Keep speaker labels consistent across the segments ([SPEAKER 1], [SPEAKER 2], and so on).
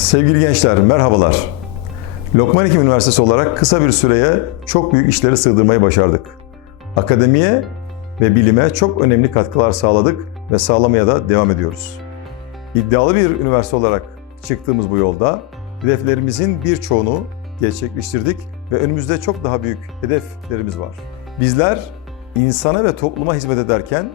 [SPEAKER 1] Sevgili gençler, merhabalar. Lokman Hekim Üniversitesi olarak kısa bir süreye çok büyük işleri sığdırmayı başardık. Akademiye ve bilime çok önemli katkılar sağladık ve sağlamaya da devam ediyoruz. İddialı bir üniversite olarak çıktığımız bu yolda hedeflerimizin birçoğunu gerçekleştirdik ve önümüzde çok daha büyük hedeflerimiz var. Bizler insana ve topluma hizmet ederken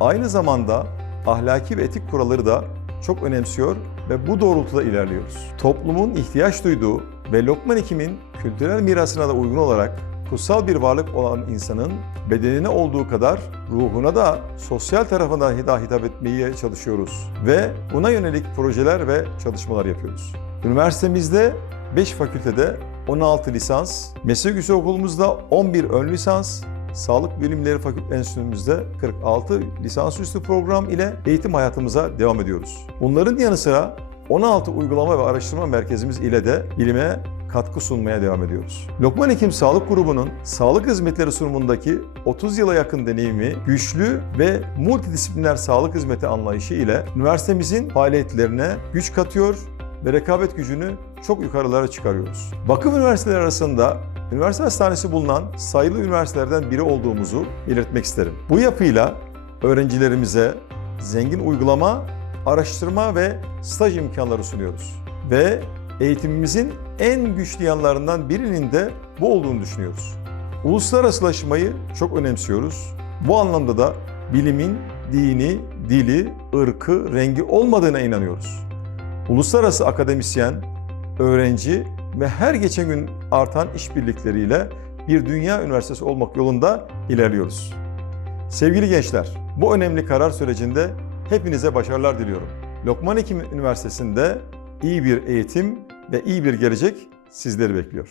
[SPEAKER 1] aynı zamanda ahlaki ve etik kuralları da çok önemsiyor ve bu doğrultuda ilerliyoruz. Toplumun ihtiyaç duyduğu ve Lokman Hekim'in kültürel mirasına da uygun olarak kutsal bir varlık olan insanın bedenine olduğu kadar ruhuna da sosyal tarafına da hitap etmeye çalışıyoruz. Ve buna yönelik projeler ve çalışmalar yapıyoruz. Üniversitemizde 5 fakültede 16 lisans, meslek yüksekokulumuzda 11 ön lisans, Sağlık Bilimleri Fakülte Enstitümüzde 46 lisansüstü program ile eğitim hayatımıza devam ediyoruz. Bunların yanı sıra 16 uygulama ve araştırma merkezimiz ile de bilime katkı sunmaya devam ediyoruz. Lokman Hekim Sağlık Grubu'nun sağlık hizmetleri sunumundaki 30 yıla yakın deneyimi, güçlü ve multidisipliner sağlık hizmeti anlayışı ile üniversitemizin faaliyetlerine güç katıyor ve rekabet gücünü çok yukarılara çıkarıyoruz. Vakıf üniversiteleri arasında üniversite hastanesi bulunan sayılı üniversitelerden biri olduğumuzu belirtmek isterim. Bu yapıyla öğrencilerimize zengin uygulama, araştırma ve staj imkanları sunuyoruz. Ve eğitimimizin en güçlü yanlarından birinin de bu olduğunu düşünüyoruz. Uluslararasılaşmayı çok önemsiyoruz. Bu anlamda da bilimin dini, dili, ırkı, rengi olmadığına inanıyoruz. Uluslararası akademisyen, öğrenci ve her geçen gün artan işbirlikleriyle bir dünya üniversitesi olmak yolunda ilerliyoruz. Sevgili gençler, bu önemli karar sürecinde hepinize başarılar diliyorum. Lokman Hekim Üniversitesi'nde iyi bir eğitim ve iyi bir gelecek sizleri bekliyor.